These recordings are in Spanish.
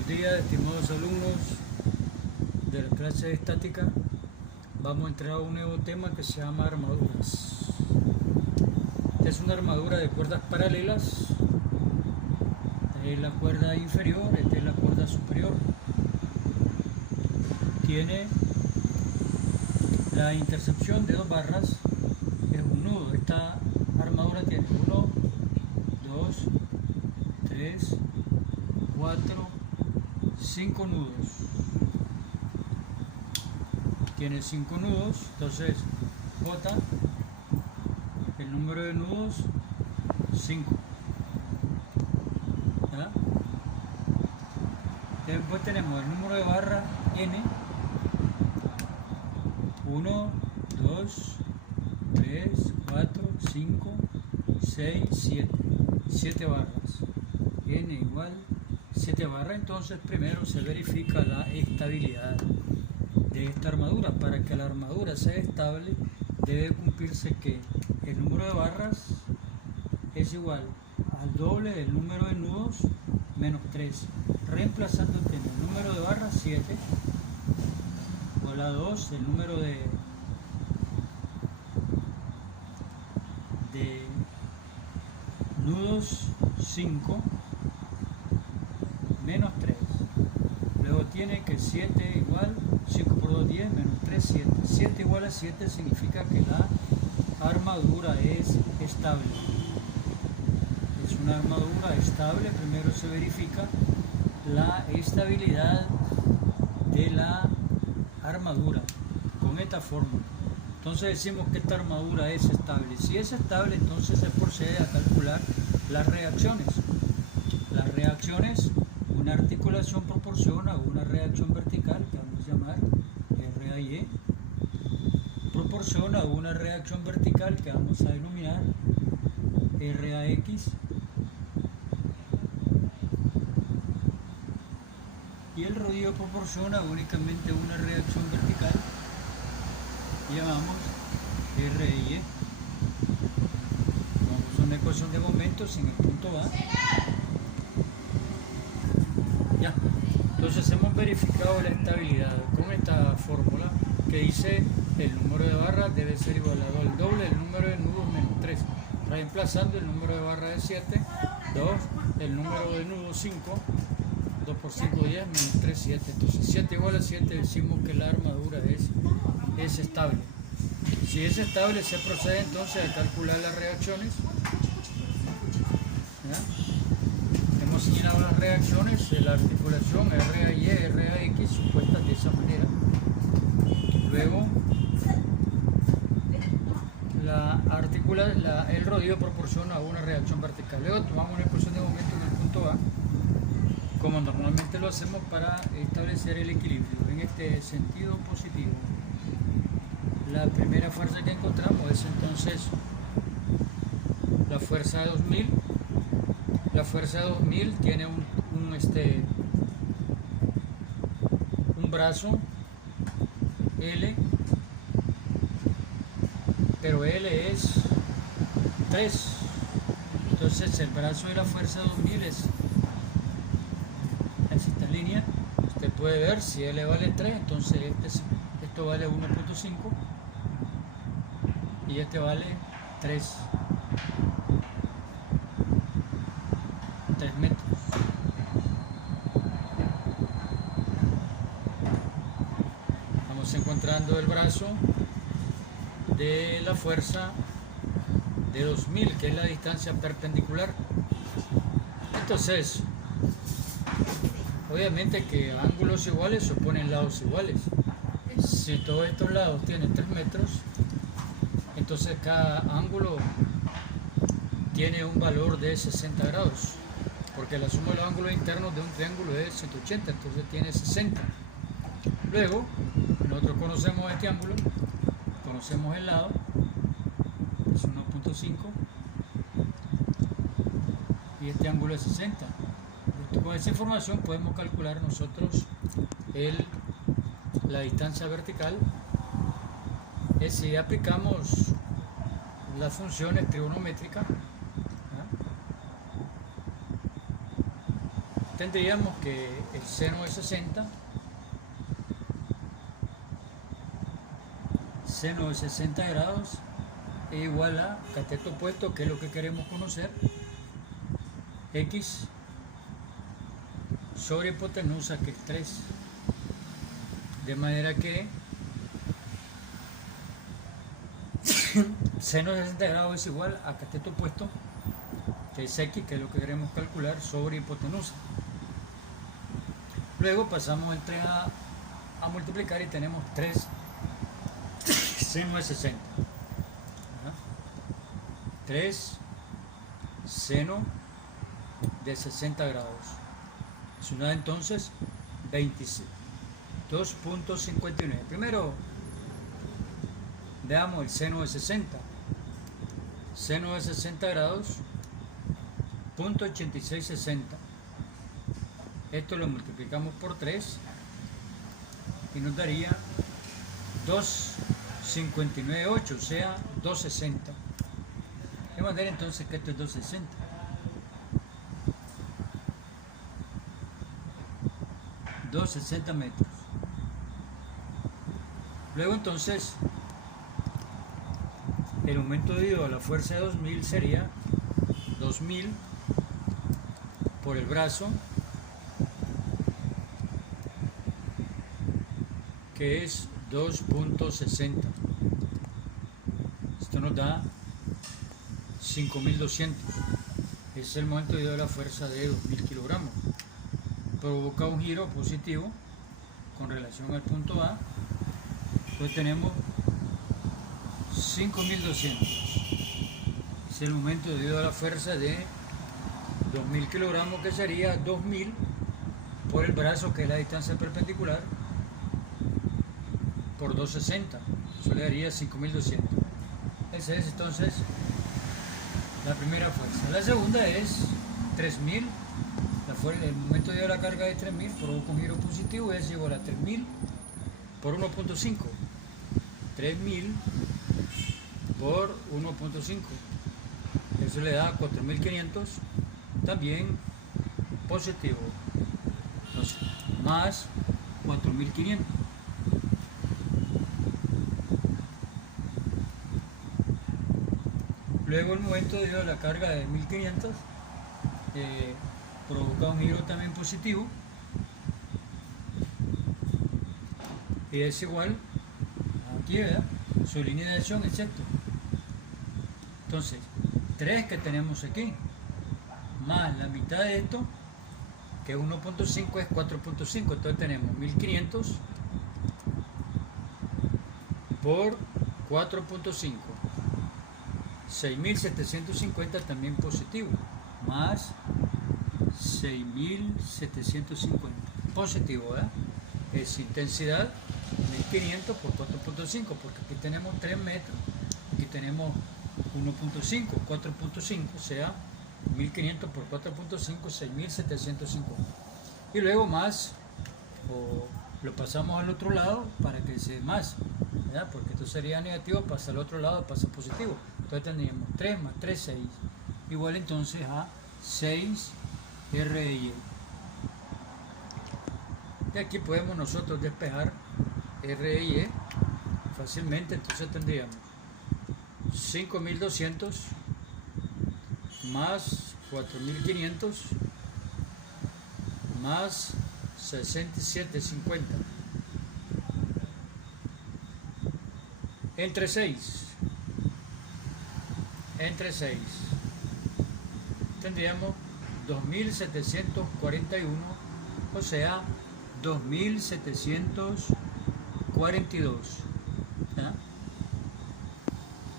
Buenos días, estimados alumnos de la clase de estática. Vamos a entrar a un nuevo tema que se llama armaduras. Esta es una armadura de cuerdas paralelas. Esta es la cuerda inferior, esta es la cuerda superior. Tiene la intercepción de dos barras, es un nudo. Esta armadura tiene 1, 2, 3, 4, 5 nudos. Tiene 5 nudos, entonces J, el número de nudos, 5. ¿Ya? Después tenemos el número de barra N, 1, 2, 3, 4, 5, 6, 7. 7 barras. N igual 7 barras. Entonces primero se verifica la estabilidad de esta armadura. Para que la armadura sea estable debe cumplirse que el número de barras es igual al doble del número de nudos menos 3, reemplazando el número de barras 7 o la 2, el número de nudos 5 menos 3. Luego tiene que 7 igual 5 por 2, 10, menos 3, 7. 7 igual a 7 significa que la armadura es estable. Es una armadura estable. Primero se verifica la estabilidad de la armadura con esta fórmula. Entonces decimos que esta armadura es estable. Si es estable, entonces se procede a calcular las reacciones. Las reacciones, una articulación proporciona a una reacción vertical, que vamos a llamar RAY, proporciona a una reacción vertical que vamos a denominar RAX, y el rodillo proporciona únicamente una reacción vertical, llamamos RY. Vamos a una ecuación de momentos en el punto A. Ya, entonces hemos verificado la estabilidad con esta fórmula que dice el número de barras debe ser igual al doble del número de nudos menos 3, reemplazando el número de barras de 7, 2, el número de nudos 5, 2 por 5, 10, menos 3, 7. Entonces 7 igual a 7, decimos que la armadura es estable. Si es estable, se procede entonces a calcular las reacciones. ¿Ya? Hemos señalado las reacciones de la articulación RAY, RAX, supuestas de esa manera. Luego, el rodillo proporciona una reacción vertical. Luego tomamos una ecuación de momento en el punto A, como normalmente lo hacemos para establecer el equilibrio en este sentido positivo. La primera fuerza que encontramos es entonces la fuerza de 2000. La fuerza de 2000 tiene un brazo L, pero L es 3. Entonces el brazo de la fuerza de 2000 es esta línea. Usted puede ver si L vale 3, entonces esto vale 1.5 y este vale 3 metros. Vamos encontrando el brazo de la fuerza de 2000, que es la distancia perpendicular. Entonces, obviamente que ángulos iguales se oponen lados iguales. Si todos estos lados tienen 3 metros, entonces cada ángulo tiene un valor de 60 grados, porque la suma de los ángulos internos de un triángulo es 180, entonces tiene 60. Luego, nosotros conocemos este ángulo, conocemos el lado, es 1.5, y este ángulo es 60. Con esa información podemos calcular nosotros la distancia vertical. Si aplicamos las funciones trigonométricas, tendríamos que el seno de 60 grados es igual a cateto opuesto, que es lo que queremos conocer, x sobre hipotenusa, que es 3. De manera que seno de 60 grados es igual a cateto opuesto, que es x, que es lo que queremos calcular, sobre hipotenusa. Luego pasamos el 3 a multiplicar y tenemos 3 seno de 60. 3 seno de 60 grados. Eso da entonces 22.59. Primero veamos el seno de 60. Seno de 60 grados, 0.8660. Esto lo multiplicamos por 3 y nos daría 2.598, o sea, 260. De manera entonces que esto es 260. 260 metros. Luego entonces el aumento debido a la fuerza de 2000 sería 2000 por el brazo, que es 2.60. Esto nos da 5200. Es el momento debido a la fuerza de 2000 kilogramos. Provoca un giro positivo con relación al punto A. Entonces tenemos 5200. Es el momento debido a la fuerza de 2000 kilogramos, que sería 2000 por el brazo, que es la distancia perpendicular, por 260. Eso le daría 5200. Esa es entonces la primera fuerza. La segunda es 3000. El momento de la carga de 3000 provoca un giro positivo, es igual a 3000 por 1.5. 3000 por 1.5. Eso le da 4500, también positivo. Entonces, más 4500. Luego el momento debido a la carga de 1500 provoca un giro también positivo, y es igual aquí, ¿verdad? Su línea de acción, excepto. Entonces 3 que tenemos aquí más la mitad de esto, que es 1.5, es 4.5. Entonces tenemos 1500 por 4.5, 6750, también positivo, más 6750, positivo, ¿eh? Es intensidad 1500 por 4.5, porque aquí tenemos 3 metros, aquí tenemos 1.5, 4.5, o sea, 1500 por 4.5, 6750. Y luego más, o lo pasamos al otro lado para que sea más, ¿verdad? Porque esto sería negativo, pasa al otro lado, pasa positivo. Entonces tendríamos 3 más 3, 6, igual entonces a 6 RI. Y aquí podemos nosotros despejar RI fácilmente. Entonces tendríamos 5200 más 4500 más 6750 entre 6 tendríamos 2741, o sea, 2742. ¿Ya?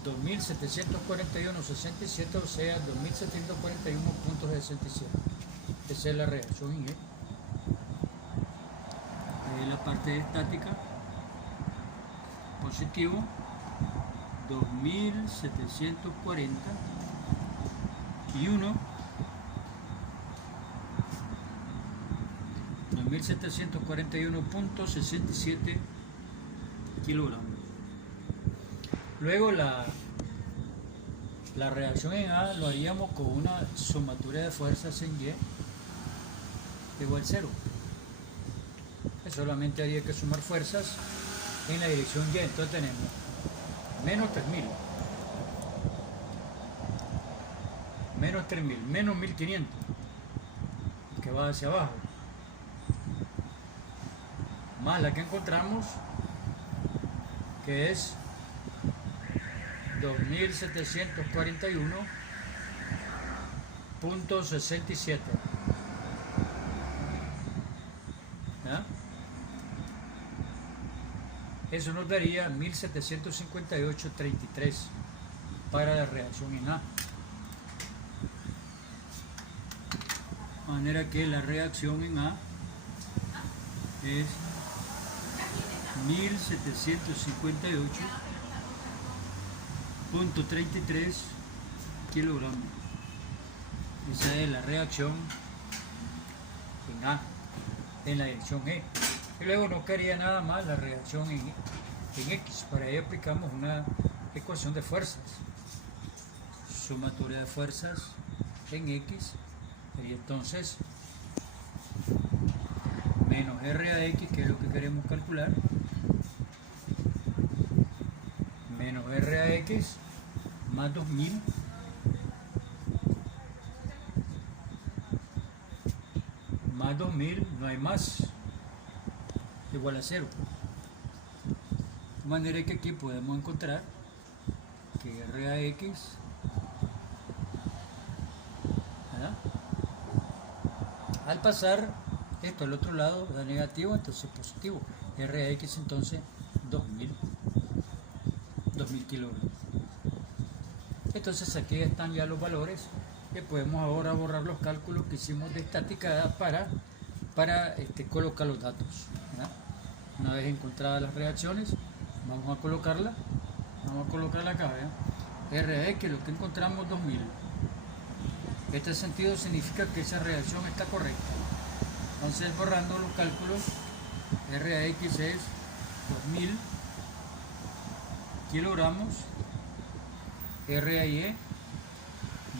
2741,67, o sea, 2741.67. Esa es la reacción I. La parte estática, positivo, 2740 y 2741.67 kilogramos. Luego la reacción en A lo haríamos con una sumatoria de fuerzas en Y, igual 0. Solamente habría que sumar fuerzas en la dirección Y. Entonces tenemos menos 3000, menos 3000, menos 1500, que va hacia abajo, más la que encontramos, que es 2741.67. ¿Ya? Eso nos daría 1758.33 para la reacción en A. De manera que la reacción en A es 1758.33 kilogramos. Esa es la reacción en A, en la dirección E. Y luego no quería nada más la reacción en X. Para ello aplicamos una ecuación de fuerzas. Sumatoria de fuerzas en X sería entonces menos R a X, que es lo que queremos calcular, menos R a X más 2000 más 2000, no hay más, igual a 0. De manera que aquí podemos encontrar que R a X, ¿verdad?, al pasar esto al otro lado da negativo, entonces positivo. R a X entonces 2000 kilogramos. Entonces aquí están ya los valores que podemos ahora borrar los cálculos que hicimos de estática para colocar los datos, ¿verdad? Una vez encontradas las reacciones, vamos a colocarla acá, ¿verdad? R a X, lo que encontramos 2000. Este sentido significa que esa reacción está correcta. Entonces, borrando los cálculos, R a X es 2000 kilogramos, R a Y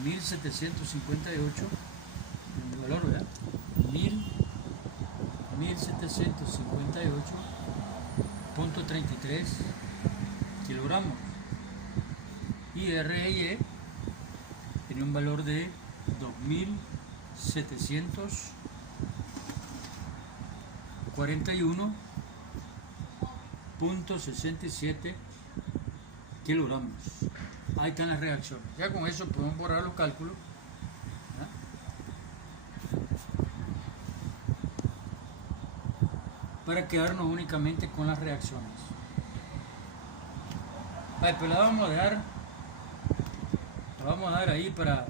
1758, el valor, ¿verdad? 1758.33 kilogramos. Y R a Y tiene un valor de 2741.67 kilogramos. Ahí están las reacciones. Ya con eso podemos borrar los cálculos, ¿verdad?, para quedarnos únicamente con las reacciones. Ay, pues la vamos a dar ahí para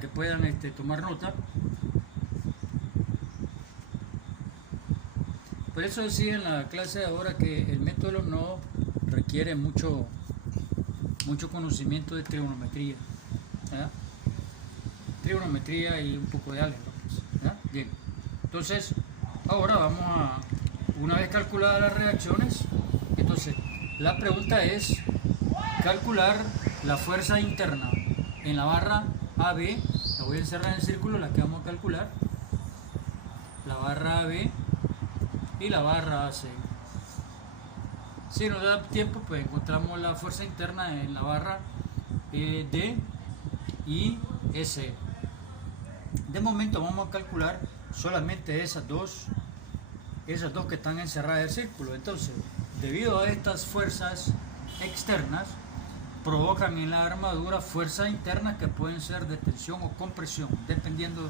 que puedan tomar nota. Por eso decía en la clase de ahora que el método de los nodos requiere mucho conocimiento de trigonometría, ¿verdad? Trigonometría y un poco de álgebra, ¿verdad? Bien, entonces ahora vamos a, una vez calculadas las reacciones, entonces la pregunta es calcular la fuerza interna en la barra AB. La voy a encerrar en el círculo, la que vamos a calcular, la barra AB y la barra AC. Si nos da tiempo, pues encontramos la fuerza interna en la barra D y S. De momento vamos a calcular solamente esas dos que están encerradas en el círculo. Entonces, debido a estas fuerzas externas, provocan en la armadura fuerzas internas que pueden ser de tensión o compresión, dependiendo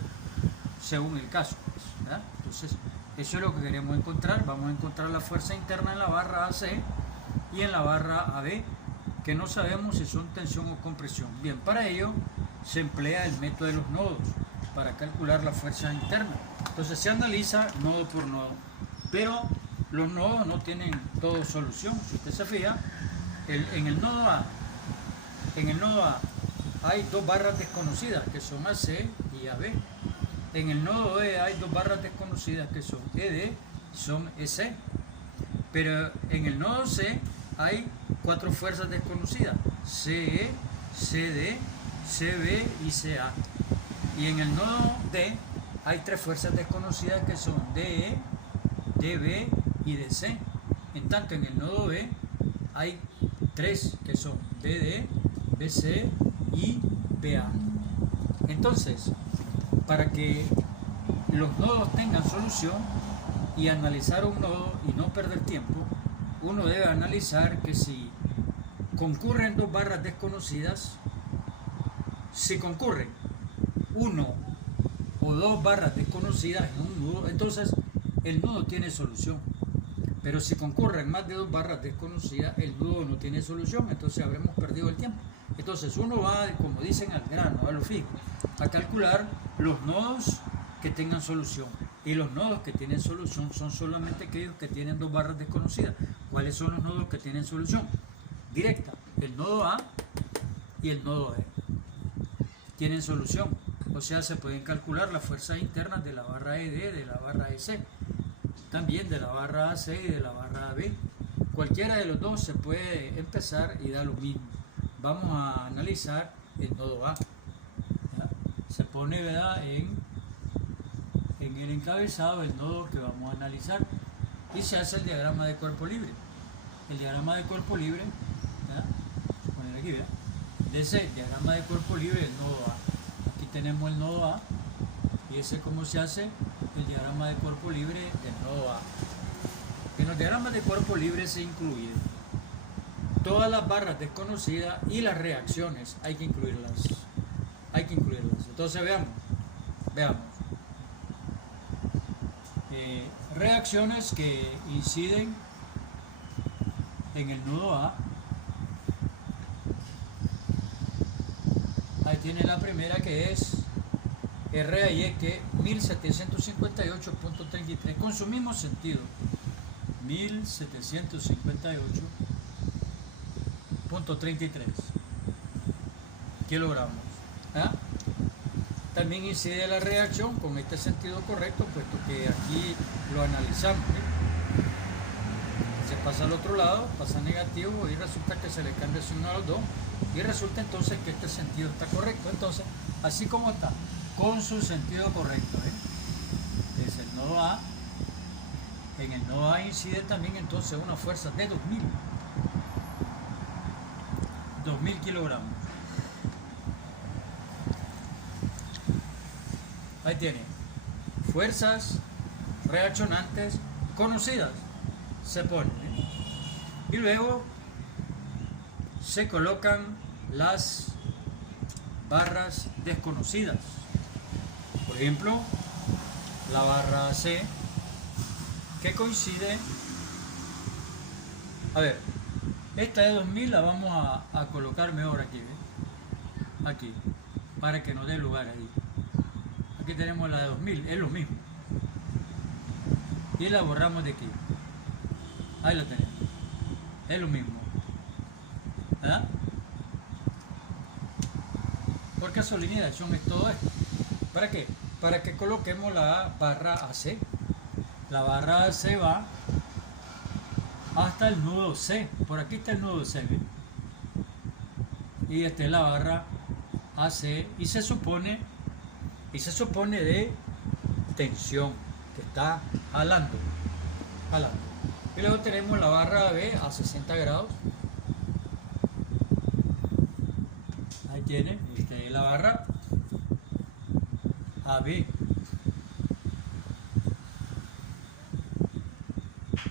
según el caso, ¿verdad? Entonces, eso es lo que queremos encontrar. Vamos a encontrar la fuerza interna en la barra AC y en la barra AB, que no sabemos si son tensión o compresión. Bien, para ello se emplea el método de los nodos para calcular la fuerza interna. Entonces se analiza nodo por nodo, pero los nodos no tienen todo solución. Si usted se fija, en el nodo A hay dos barras desconocidas que son AC y AB. En el nodo E hay dos barras desconocidas que son ED y son EC. Pero en el nodo C hay cuatro fuerzas desconocidas: CE, CD, CB y CA. Y en el nodo D hay tres fuerzas desconocidas que son DE, DB y DC. En tanto en el nodo B hay tres que son DD, BC y BA. Entonces, para que los nodos tengan solución y analizar un nodo y no perder tiempo, uno debe analizar que si concurren dos barras desconocidas, si concurren uno o dos barras desconocidas en un nudo, entonces el nudo tiene solución. Pero si concurren más de dos barras desconocidas, el nudo no tiene solución, entonces habremos perdido el tiempo. Entonces uno va, como dicen, al grano, a lo fijo, a calcular los nodos que tengan solución. Y los nodos que tienen solución son solamente aquellos que tienen dos barras desconocidas. ¿Cuáles son los nodos que tienen solución? Directa, el nodo A y el nodo B tienen solución. O sea, se pueden calcular las fuerzas internas de la barra ED, de la barra EC, también de la barra AC y de la barra AB. Cualquiera de los dos se puede empezar y da lo mismo. Vamos a analizar el nodo A. ¿Ya? Se pone, ¿verdad?, en el encabezado el nodo que vamos a analizar y se hace el diagrama de cuerpo libre. El diagrama de cuerpo libre, ¿ya?, poner aquí, ¿verdad?, de ese diagrama de cuerpo libre del nodo A. Aquí tenemos el nodo A y ese cómo se hace el diagrama de cuerpo libre del nodo A. En los diagramas de cuerpo libre se incluyen todas las barras desconocidas y las reacciones, hay que incluirlas. Entonces veamos. Reacciones que inciden en el nodo A. Ahí tiene la primera, que es RAY, que 1758.33, con su mismo sentido, 1758.33 kilogramos. ¿Ah? También incide la reacción con este sentido correcto, puesto que aquí lo analizamos. Se pasa al otro lado, pasa negativo y resulta que se le cambia el signo a los dos y resulta entonces que este sentido está correcto. Entonces, así como está, con su sentido correcto, es el nodo A. En el nodo A incide también entonces una fuerza de 2000 kilogramos. Ahí tiene, fuerzas reaccionantes conocidas, se ponen, y luego se colocan las barras desconocidas. Por ejemplo, la barra C, que coincide, a ver, esta de 2000 la vamos a colocar mejor aquí, ¿ves? Aquí, para que nos dé lugar ahí. Aquí tenemos la de 2000, es lo mismo. Y la borramos de aquí. Ahí la tenemos. Es lo mismo. ¿Verdad? Por casualidad, es todo esto. ¿Para qué? Para que coloquemos la barra AC. La barra AC va hasta el nudo C. Por aquí está el nudo C, ¿ves? Y esta es la barra AC. Y se supone de tensión, que está jalando. Y luego tenemos la barra B a 60 grados. Ahí tiene, la barra AB.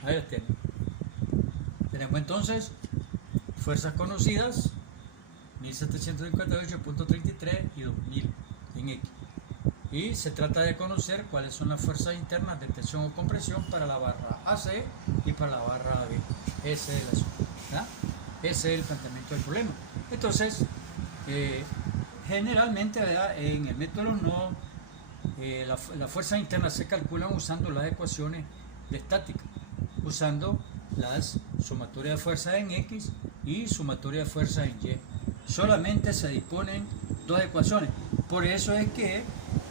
Ahí la tiene. Tenemos entonces fuerzas conocidas, 1758.33 y 2000 en X. Y se trata de conocer cuáles son las fuerzas internas de tensión o compresión para la barra AC y para la barra AB. Ese es el asunto, ¿verdad? Ese es el planteamiento del problema. Entonces, generalmente, ¿verdad?, en el método de los nodos, las fuerzas internas se calculan usando las ecuaciones de estática, usando las sumatorias de fuerzas en X y sumatoria de fuerzas en Y. Solamente se disponen dos ecuaciones. Por eso es que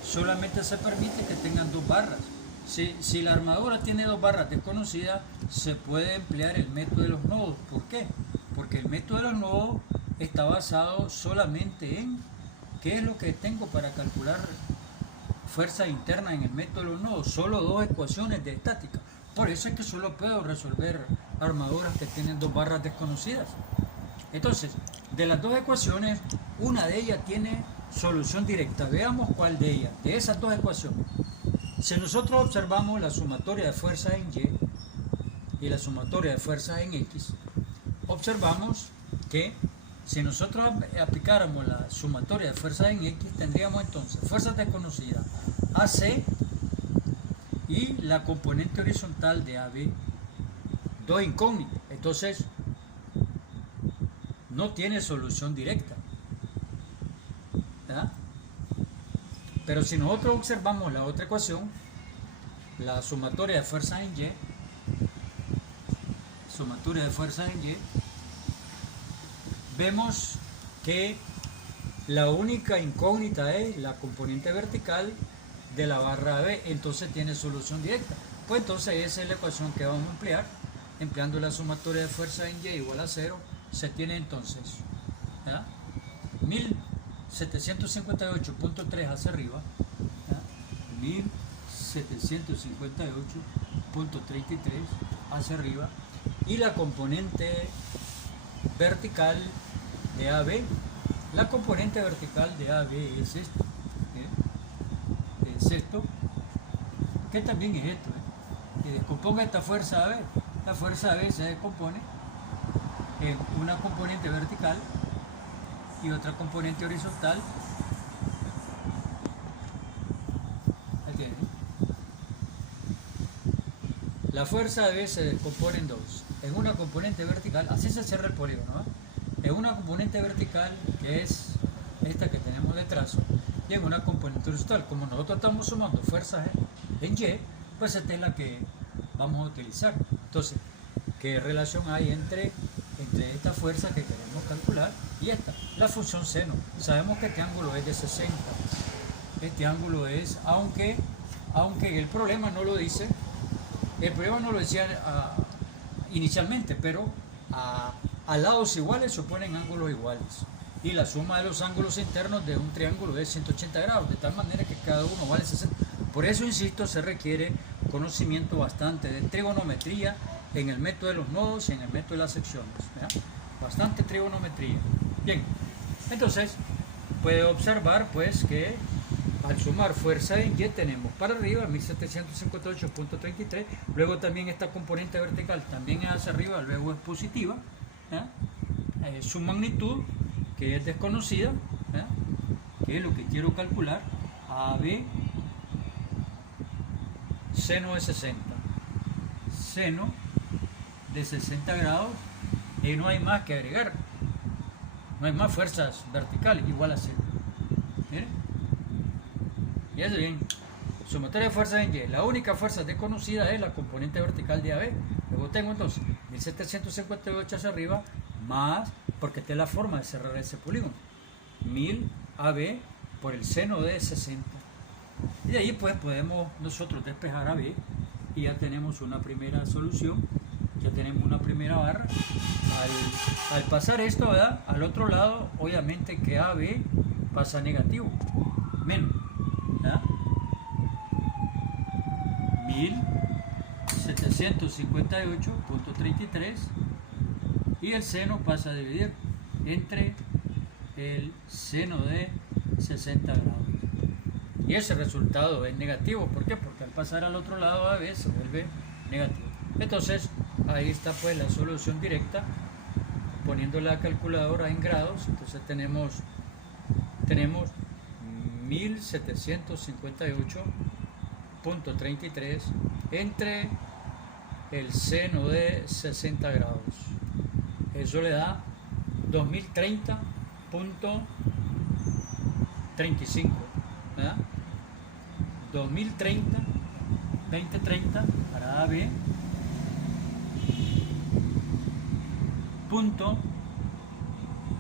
solamente se permite que tengan dos barras. Si la armadura tiene dos barras desconocidas, se puede emplear el método de los nodos. ¿Por qué? Porque el método de los nodos está basado solamente en qué es lo que tengo para calcular fuerza interna en el método de los nodos, solo dos ecuaciones de estática. Por eso es que solo puedo resolver armaduras que tienen dos barras desconocidas. Entonces, de las dos ecuaciones, una de ellas tiene solución directa. Veamos cuál de ellas, de esas dos ecuaciones. Si nosotros observamos la sumatoria de fuerzas en Y y la sumatoria de fuerzas en X, observamos que si nosotros aplicáramos la sumatoria de fuerzas en X, tendríamos entonces fuerzas desconocidas AC y la componente horizontal de AB, dos incógnitas. Entonces, no tiene solución directa, ¿verdad? Pero si nosotros observamos la otra ecuación, la sumatoria de fuerzas en Y, vemos que la única incógnita es la componente vertical de la barra AB, entonces tiene solución directa. Pues entonces esa es la ecuación que vamos a emplear. Empleando la sumatoria de fuerza en Y igual a 0, se tiene entonces, ¿verdad?, 1758.3 hacia arriba, ¿verdad?, 1758.33 hacia arriba, y la componente vertical de AB. La componente vertical de AB es esto, es esto, que también es esto, que descomponga esta fuerza AB. La fuerza AB se descompone en una componente vertical y otra componente horizontal. ¿Entienden? La fuerza AB se descompone en dos. En una componente vertical, así se cierra el polígono, ¿no? En una componente vertical, que es esta que tenemos de trazo, y en una componente horizontal. Como nosotros estamos sumando fuerzas en Y, pues esta es la que vamos a utilizar. Entonces, ¿qué relación hay entre esta fuerza que queremos calcular y esta? La función seno. Sabemos que este ángulo es de 60. Este ángulo es, aunque el problema no lo dice, el problema no lo decía inicialmente, pero a lados iguales se oponen ángulos iguales. Y la suma de los ángulos internos de un triángulo es 180 grados, de tal manera que cada uno vale 60. Por eso, insisto, se requiere conocimiento bastante de trigonometría en el método de los nodos y en el método de las secciones, ¿verdad? Bastante trigonometría. Bien, entonces puede observar pues que al sumar fuerza en Y tenemos para arriba 1758.33, luego también esta componente vertical también es hacia arriba, luego es positiva, su magnitud, que es desconocida, que es lo que quiero calcular, AB, seno de 60, seno de 60 grados, y no hay más que agregar, no hay más fuerzas verticales, igual a 0. ¿Miren? Y eso bien, sumatoria de fuerzas en Y, la única fuerza desconocida es la componente vertical de AB. Luego tengo entonces 1758 hacia arriba, más, porque esta es la forma de cerrar ese polígono, 1000 AB por el seno de 60. Y de ahí pues podemos nosotros despejar AB y ya tenemos una primera solución, ya tenemos una primera barra. Al pasar esto, ¿verdad?, al otro lado, obviamente que AB pasa negativo, menos, ¿verdad?, 1758.33, y el seno pasa a dividir entre el seno de 60 grados. Y ese resultado es negativo. ¿Por qué? Porque al pasar al otro lado AB se vuelve negativo. Entonces, ahí está pues la solución directa, poniendo la calculadora en grados. Entonces tenemos 1758.33 entre el seno de 60 grados. Eso le da 2030.35, ¿verdad? 2030, 2030 para AB, punto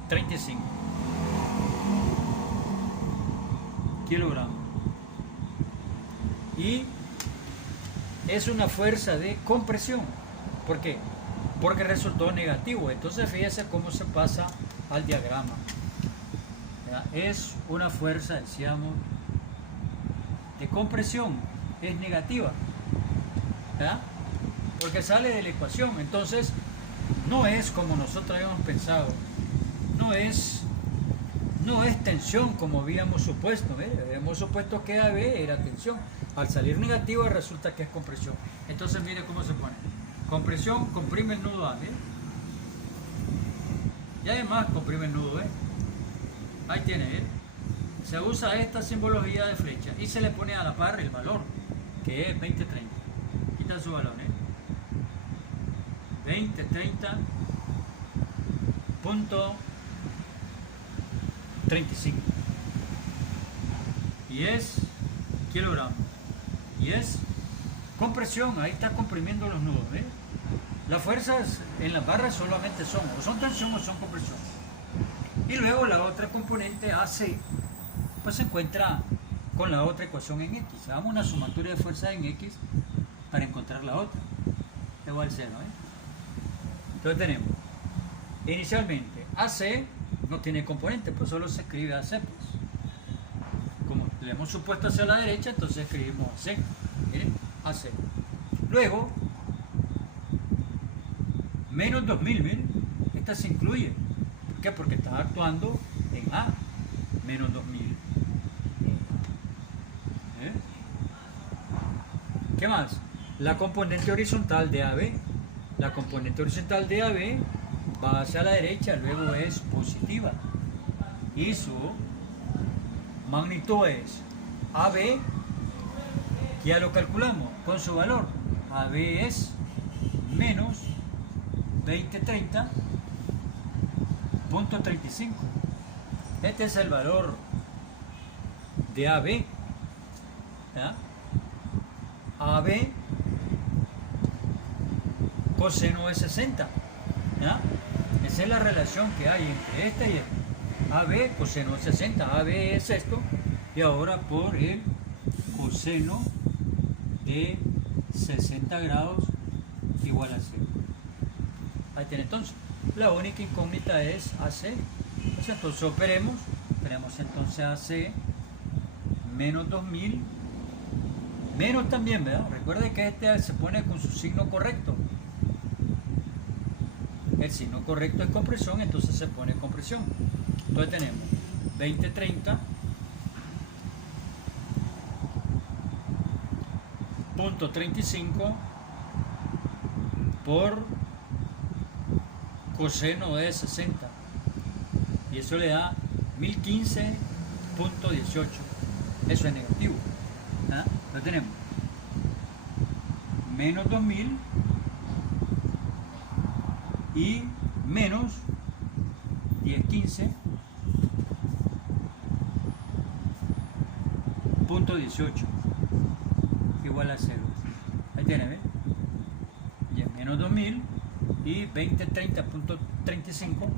35 kilogramos. Y es una fuerza de compresión. ¿Por qué? Porque resultó negativo. Entonces fíjese cómo se pasa al diagrama. ¿Verdad? Es una fuerza, decíamos, de compresión es negativa, ¿verdad? Porque sale de la ecuación. Entonces no es como nosotros habíamos pensado, no es tensión como habíamos supuesto, ¿eh? Habíamos supuesto que AB era tensión. Al salir negativo resulta que es compresión. Entonces mire cómo se pone. Compresión comprime el nudo A, ¿eh? Y además comprime el nudo B. Ahí tiene, ¿eh? Se usa esta simbología de flecha y se le pone a la par el valor, que es 20-30. Quita su valor, ¿eh? 20-30.35 y es kilogramos y es compresión. Ahí está comprimiendo los nudos, ¿eh? Las fuerzas en las barras solamente son o son tensión o son compresión. Y luego la otra componente AC pues se encuentra con la otra ecuación en X. Hagamos una sumatoria de fuerzas en X para encontrar la otra, igual a 0, ¿eh? Entonces tenemos inicialmente AC no tiene componente, pues solo se escribe AC, pues. Como le hemos supuesto hacia la derecha, entonces escribimos AC. Miren, AC. Luego menos 2000, miren, esta se incluye. ¿Por qué? Porque está actuando en A, menos 2000. ¿Eh? ¿Qué más? La componente horizontal de AB. La componente horizontal de AB va hacia la derecha, luego es positiva. Y su magnitud es AB, ya lo calculamos con su valor. AB es menos 20-30.35. Este es el valor de AB. ¿Ya? AB coseno de 60. ¿Ya? Esa es la relación que hay entre esta y esta. AB coseno de 60. AB es esto. Y ahora por el coseno de 60 grados igual a 0. Ahí tiene entonces. La única incógnita es AC. Pues entonces operemos entonces AC menos 2000. Menos también, ¿verdad? Recuerde que este se pone con su signo correcto. El signo correcto es compresión, entonces se pone compresión. Entonces tenemos 20-30.35 por coseno de 60. Y eso le da 1015.18. Eso es negativo. ¿Ah? Lo tenemos. Menos 2000 y menos 1015.18 igual a 0. Ahí tiene, ¿ves? Y es menos 2000 y 20-30.35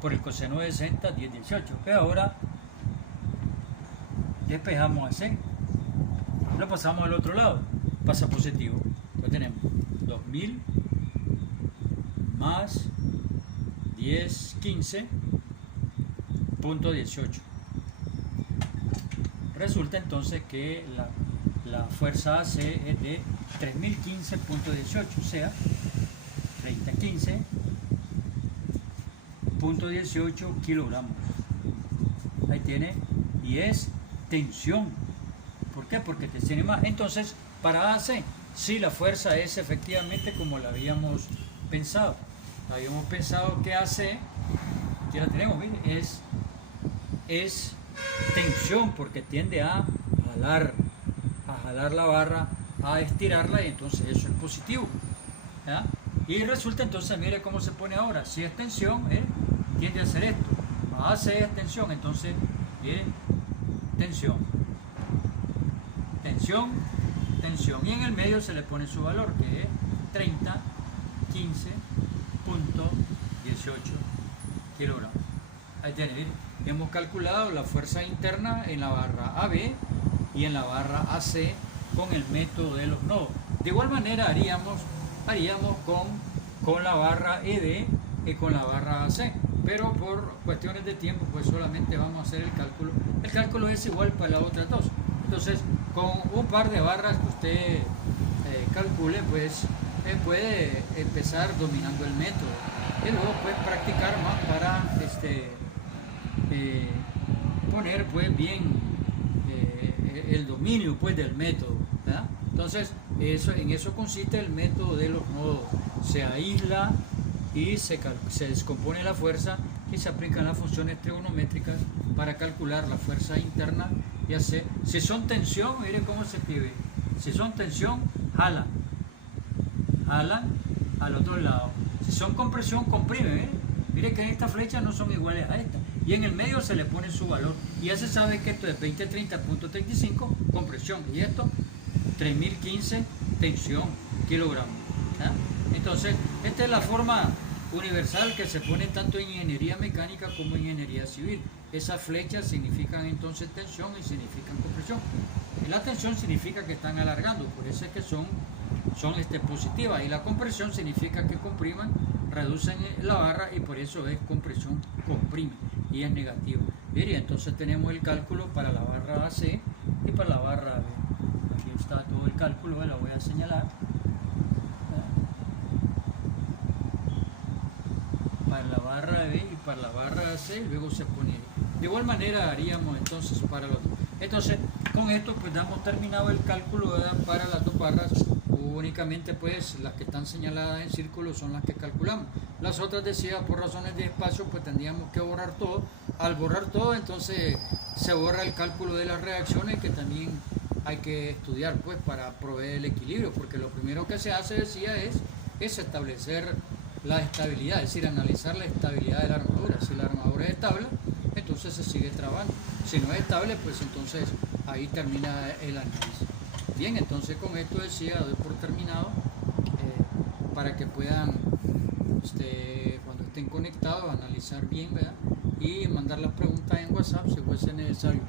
por el coseno de 60, 10-18. Que ahora despejamos a C. Lo pasamos al otro lado, pasa positivo. Lo tenemos 2000 más 10-15.18. Resulta entonces que la fuerza AC es de 3015.18, o sea, 3015.18 kilogramos. Ahí tiene, y es tensión. ¿Por qué? Porque te tiene más. Entonces, para AC, sí, la fuerza es efectivamente como la habíamos pensado. Habíamos pensado que AC, ya la tenemos, ¿ven? Es tensión porque tiende a jalar la barra, a estirarla, y entonces eso es positivo. ¿Ya? Y resulta entonces, mire cómo se pone ahora. Si es tensión, tiende a hacer esto. AC es tensión, entonces tensión. Tensión, tensión. Y en el medio se le pone su valor, que es 30-15.18 kilogramos. Ahí tiene, ¿sí? Hemos calculado la fuerza interna en la barra AB y en la barra AC con el método de los nodos. De igual manera haríamos con la barra ED y con la barra AC, pero por cuestiones de tiempo pues solamente vamos a hacer el cálculo. El cálculo es igual para las otras dos. Entonces, con un par de barras que usted calcule, pues puede empezar dominando el método y luego puede practicar más para poner pues bien el dominio pues del método, ¿verdad? Entonces en eso consiste el método de los nodos. Se aísla y se descompone la fuerza y se aplican las funciones trigonométricas para calcular la fuerza interna y hacer, si son tensión, mire cómo se escribe, si son tensión, jalan a los dos lados. Si son compresión, comprime. Mire que estas flechas no son iguales a estas. Y en el medio se le pone su valor. Y ya se sabe que esto es 2030.35 compresión. Y esto 3015 tensión kilogramos. ¿Ah? Entonces, esta es la forma universal que se pone tanto en ingeniería mecánica como en ingeniería civil. Esas flechas significan entonces tensión y significan compresión. Y la tensión significa que están alargando, por eso es que son positivas, y la compresión significa que compriman, reducen la barra y por eso es compresión, comprime, y es negativo. Y entonces tenemos el cálculo para la barra AC y para la barra B. Aquí está todo el cálculo, la voy a señalar. Para la barra B y para la barra AC, luego se pone. De igual manera haríamos entonces para los dos. Entonces, con esto pues damos terminado el cálculo, ¿verdad?, para las dos barras. Únicamente pues las que están señaladas en círculo son las que calculamos. Las otras, decía, por razones de espacio pues tendríamos que borrar todo. Al borrar todo entonces se borra el cálculo de las reacciones, que también hay que estudiar pues para proveer el equilibrio, porque lo primero que se hace, decía, es establecer la estabilidad, es decir, analizar la estabilidad de la armadura. Si la armadura es estable, entonces se sigue trabajando. Si no es estable, pues entonces ahí termina el análisis. Bien, entonces con esto, decía, doy por terminado, para que puedan, cuando estén conectados, analizar bien, ¿verdad?, y mandar las preguntas en WhatsApp si fuese necesario.